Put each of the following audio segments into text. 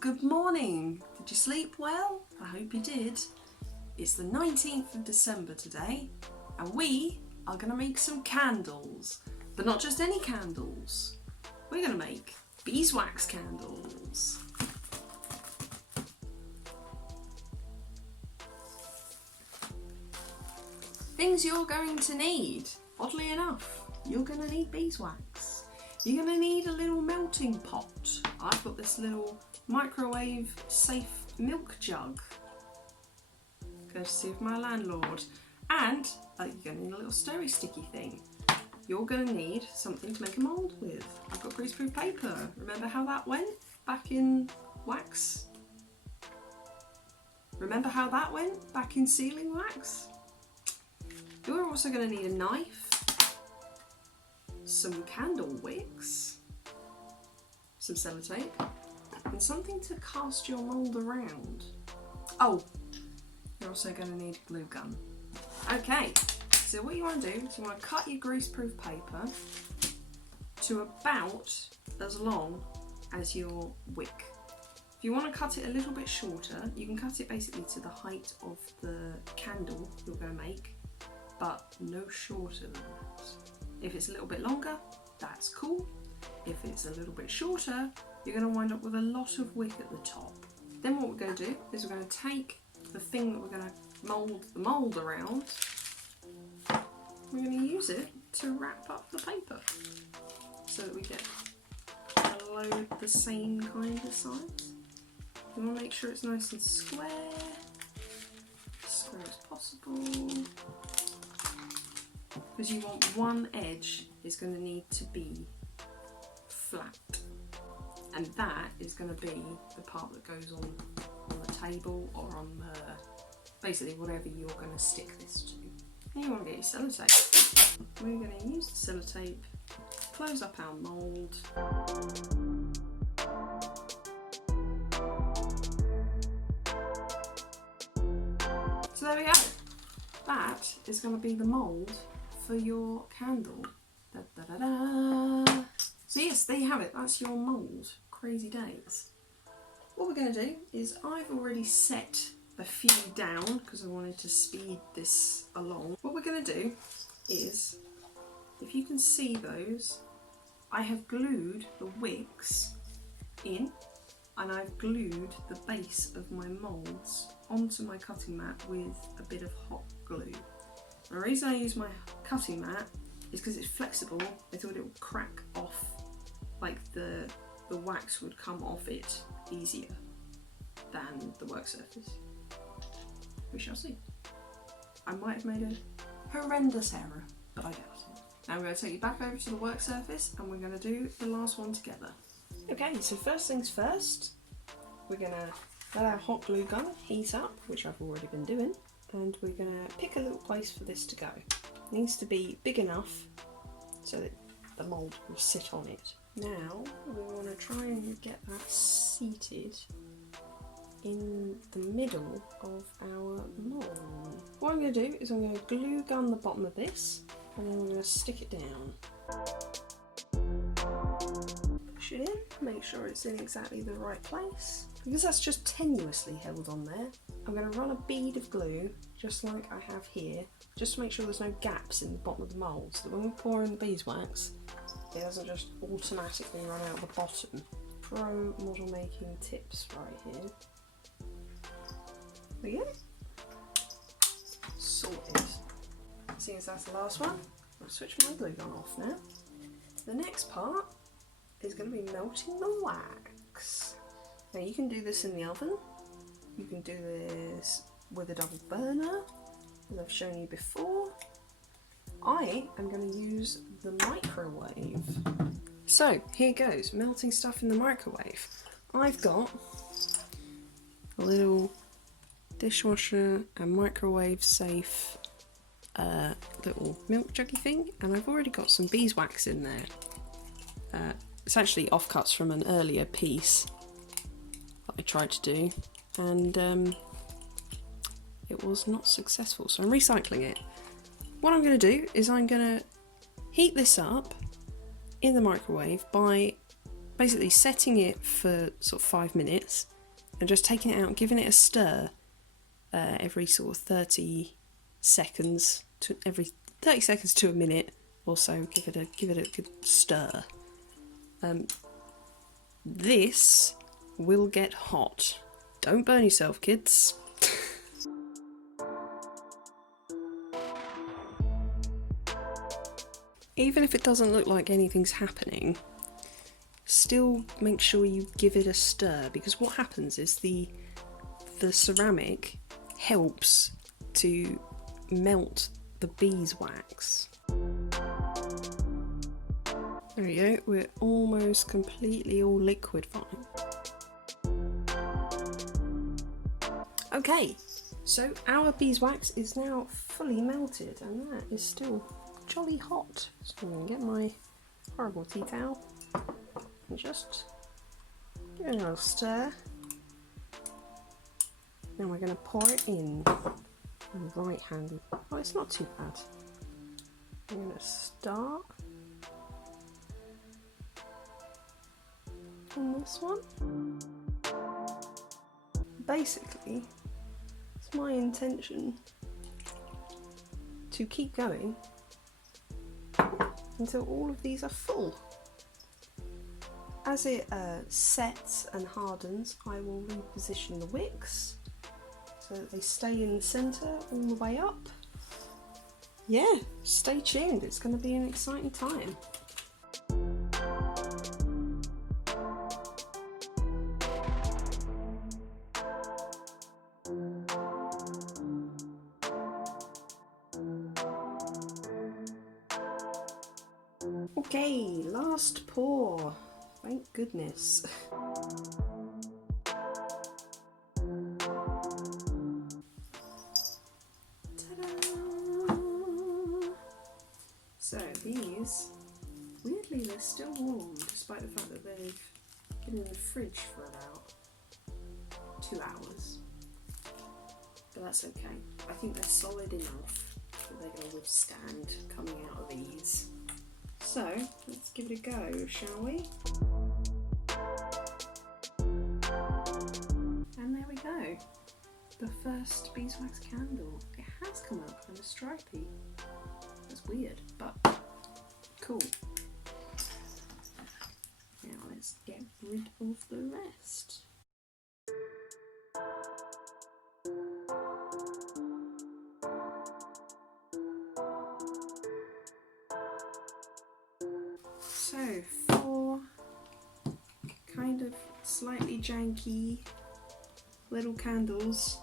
good morning. Did you sleep well? I hope you did. It's the 19th of December today, and we are going to make some candles. But not just any candles. We're going to make beeswax candles. Things you're going to need. Oddly enough, you're going to need beeswax. You're going to need a little melting pot. I've got this little microwave safe milk jug, courtesy of my landlord. And you're going to need a little stirry sticky thing. You're going to need something to make a mould with. I've got greaseproof paper. Remember how that went back in wax? Remember how that went back in sealing wax? You're also going to need a knife, some candle wicks, some sellotape, and something to cast your mould around. Oh, you're also going to need a glue gun. Okay, so what you want to do is you want to cut your greaseproof paper to about as long as your wick. If you want to cut it a little bit shorter, you can cut it basically to the height of the candle you're going to make, but no shorter than that. If it's a little bit longer, that's cool. If it's a little bit shorter, you're going to wind up with a lot of wick at the top. Then what we're going to do is we're going to take the thing that we're going to mould the mould around, we're going to use it to wrap up the paper so that we get a load the same kind of size. We want to make sure it's nice and square as possible, because you want one edge is going to need to be flat, and that is going to be the part that goes on the table or on the, basically whatever you're going to stick this to. And you want to get your sellotape. We're going to use the sellotape to close up our mould. So there we go. That is going to be the mould for your candle. Da, da, da, da. So yes, there you have it. That's your mould. Crazy days. What we're going to do is I've already set a few down because I wanted to speed this along. What we're going to do is, if you can see those, I have glued the wicks in, and I've glued the base of my moulds onto my cutting mat with a bit of hot glue. The reason I use my cutting mat is because it's flexible. I thought it would crack off, like the wax would come off it easier than the work surface. We shall see. I might have made a horrendous error, but I doubt it. Now we're going to take you back over to the work surface and we're going to do the last one together. Okay, so first things first, we're going to let our hot glue gun heat up, which I've already been doing, and we're going to pick a little place for this to go. It needs to be big enough so that the mould will sit on it. Now we want to try and get that seated in the middle of our mould. What I'm going to do is I'm going to glue gun the bottom of this, and then we're going to stick it down. Push it in, make sure it's in exactly the right place. Because that's just tenuously held on there, I'm going to run a bead of glue, just like I have here, just to make sure there's no gaps in the bottom of the mould, so that when we pour in the beeswax, it doesn't just automatically run out the bottom. Pro model making tips right here. There we go. Sorted. Seeing as that's the last one, I'll switch my glue gun off now. The next part is going to be melting the wax. Now you can do this in the oven, you can do this with a double burner, as I've shown you before. I am going to use the microwave. So here goes, melting stuff in the microwave. I've got a little dishwasher and microwave safe little milk juggy thing, and I've already got some beeswax in there. It's actually offcuts from an earlier piece that I tried to do, and it was not successful, so I'm recycling it. What I'm going to do is I'm going to heat this up in the microwave by basically setting it for sort of 5 minutes and just taking it out, giving it a stir every sort of 30 seconds to a minute or so. Give it a good stir. This will get hot. Don't burn yourself, kids. Even if it doesn't look like anything's happening, still make sure you give it a stir, because what happens is the ceramic helps to melt the beeswax. There we go, we're almost completely all liquefied. Okay, so our beeswax is now fully melted, and that is still jolly hot. So I'm going to get my horrible tea towel and just give it a little stir. Then we're going to pour it in right-handed. Oh, it's not too bad. I'm going to start on this one. Basically, it's my intention to keep going until all of these are full. As it sets and hardens, I will reposition the wicks so that they stay in the centre all the way up. Yeah, stay tuned, it's going to be an exciting time. Okay, last pour. Thank goodness. Ta-da! So these, weirdly they're still warm despite the fact that they've been in the fridge for about 2 hours. But that's okay. I think they're solid enough that they're going to withstand coming out of these. So, let's give it a go, shall we? And there we go. The first beeswax candle. It has come up and it's stripy. That's weird, but cool. Now let's get rid of the rest. So, 4 kind of slightly janky little candles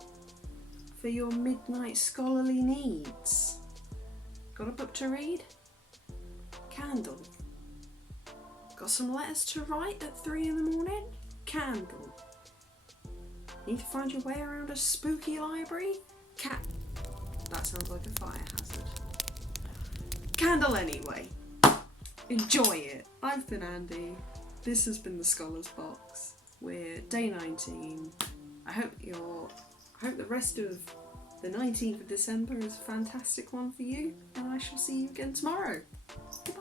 for your midnight scholarly needs. Got a book to read? Candle. Got some letters to write at 3 in the morning? Candle. Need to find your way around a spooky library? That sounds like a fire hazard. Candle anyway. Enjoy it. I've been Andy. This has been the Scholar's Box. We're day 19. I hope the rest of the 19th of December is a fantastic one for you, and I shall see you again tomorrow. Goodbye.